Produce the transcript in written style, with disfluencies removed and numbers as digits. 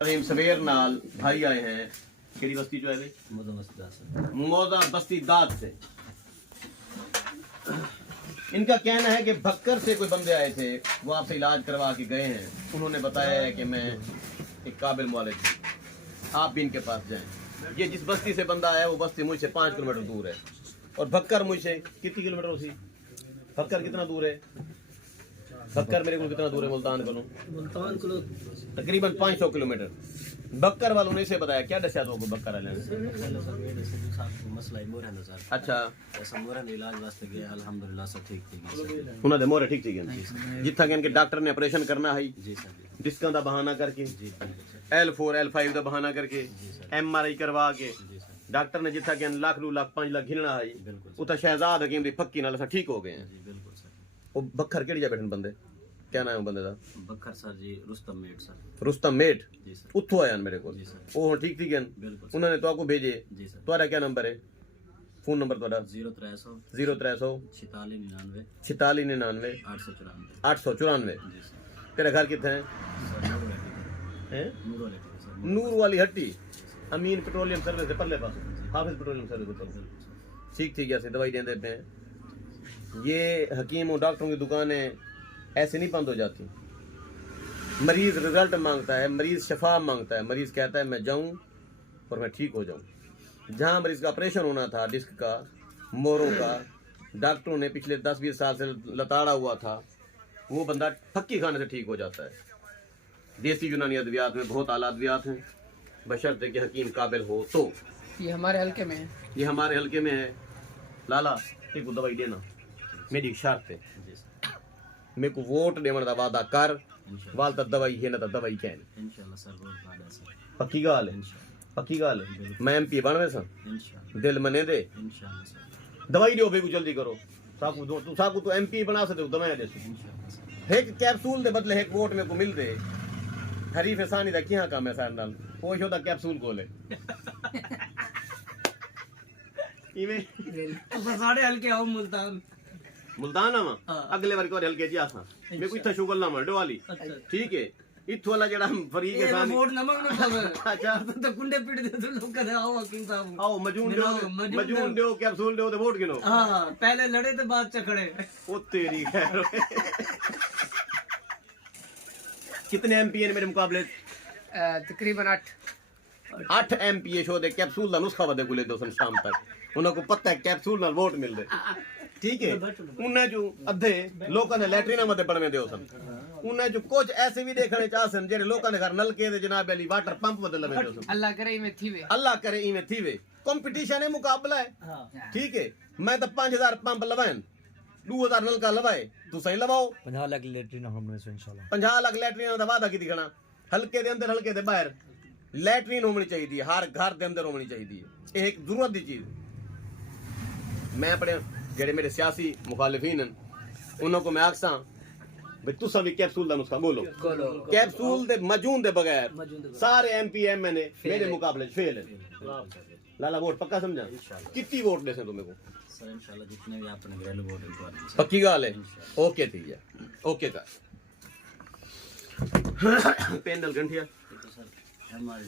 सवेर नाल भाई आए हैं केड़ी बस्ती जो है मोदा बस्ती दाद से। इनका कहना है कि भक्कर से कोई बंदे आए थे, वो आपसे इलाज करवा के गए हैं। उन्होंने बताया है कि मैं एक काबिल मुआलिज हूँ, आप भी इनके पास जाएं। ये जिस बस्ती से बंदा आया वो बस्ती मुझसे 5 किलोमीटर दूर है और भक्कर मुझसे कितनी किलोमीटर होती? भक्कर कितना दूर है? भक्कर मेरे को कितना दूर है मुल्तान को? तकरीबन 500 किलोमीटर। बक्कर वालों ने इसे बताया क्या दसिया तो बक्कर वाले अच्छा इलाज वास्ते गए अल्हम्दुलिल्लाह सब ठीक थी उन्होंने मोरे ठीक थी जिथा कि डॉक्टर ने ऑपरेशन करना है जी सर डिस्कां दा बहाना करके L4 L5 दा बहाना करके MRI करवा के डॉक्टर ने जिथा कि लाख 2 लाख 5 लाख घिलना है उता शहजाद हकीम दी पक्की नाल असा ठीक हो गए हैं। बिल्कुल सर वो बक्खर केड़ी जा बैठन बंदे क्या नाम है बंदे दा? बक्खर sir ji Rustam mate sir. Rustam mate ji sir उत्थों आया मेरे को वो ठीक थी गन बिल्कुल उन्होंने तो आपको भेजे। जी सर तुम्हारा क्या नंबर है? फोन नंबर तुम्हारा 0300 0300 4699 4699 894 894। जी सर तेरा घर कितने है? सर नूर वाले सर नूर वाली हट्टी अमीन पेट्रोलियम सर्विस से पल्ले पास हाफिज पेट्रोलियम सर्विस ठीक ठीक है दवाई देते पे हैं। ये हकीम और डॉक्टरों की दुकानें ऐसे नहीं बंद हो जाती। मरीज रिजल्ट मांगता है, मरीज शफा मांगता है, मरीज कहता है मैं जाऊं और मैं ठीक हो जाऊं। जहां मरीज का ऑपरेशन होना था डिस्क का मोरों का डॉक्टरों ने पिछले 10-20 साल से लताड़ा हुआ था वो बंदा फक्की खाने से ठीक हो जाता है। देसी यूनानी अद्वियात में बहुत आला अद्वियात हैं बशर्ते कि हकीम काबिल हो तो। ये हमारे हल्के में है, ये हमारे हल्के में है। लाला एक दवाई देना मेरी शर्त है, मेरे को वोट देने का वादा कर वाल तक दवाई है ना तो दवाई क्या है इंशाल्लाह सर बहुत वादा सर पक्की गाल है पक्की गाल है। मैं MP बनवे सा इंशाल्लाह दिल मने दे इंशाल्लाह सर दवाई दियो बेगू जल्दी करो साकू तू MP बना सकते हो दवाई दे इंशाल्लाह सर एक कैप्सूल दे बदले एक वोट मेरे को मिल दे हरीफ सानी दा क्या काम है सारे नाल कोई होदा कैप्सूल खोले इमे तो सारे हल्के आओ मुल्तान मुल्तान अगले बार को हल्के जी आसा मेरे को इतना शुगर ना मंडो वाली ठीक है इत्थों वाला जेड़ा फरीक है सानी वोट नमक न खावे अच्छा तो कुंडे पीट दे तो लोग कहते आओ हकीम साहब आओ मजून दो कैप्सूल दो ते वोट गिनो। हां पहले लड़े तो बाद चखड़े ओ तेरी खैर कितने MP है मेरे मुकाबले? तकरीबन 8 MP शो दे कैप्सूल दा नुस्खा बदे गुले दो शाम तक उन्हें को पता है कैप्सूल नाल वोट मिल दे ठीक है। उन्हें जो अद्धे लोकां ने लैट्रिना मते पड़ने दियो सन उन्हें जो कुछ ऐसे भी देखने चाह सन जेड़े लोकां दे घर नलके दे जनाब अली वाटर पंप बदल लवे दियो सन। अल्लाह करे इमे थीवे कंपटीशन है मुकाबला है ठीक है। मैं तो 5000 पंप लवाएं 2000 नलका लवाए तू सही लवाओ 50 लाख लैट्रिन हमने से इंशाल्लाह 50 लाख लैट्रिन दा वादा की दिखना हल्के दे अंदर हल्के दे बाहर लैट्रिन होनी चाहिए हर घर दे अंदर होनी चाहिए ये एक जरूरत दी चीज। मैं अपने जेड़े मेरे सियासी मुखालिफिन उन्हों को मैं आखसा भाई तुसा भी कैप्सूल दा नुस्खा बोलो कैप्सूल दे मजून दे बगैर सारे MP MNA मेरे मुकाबले फेल है। लाला वोट पक्का समझा कितनी वोट दे से तुम्हें को सर इंशाल्लाह जितने भी आपने घरेलू वोट पक्की गाल है ओके थी है ओके का पेंडल गंठिया सर हमारे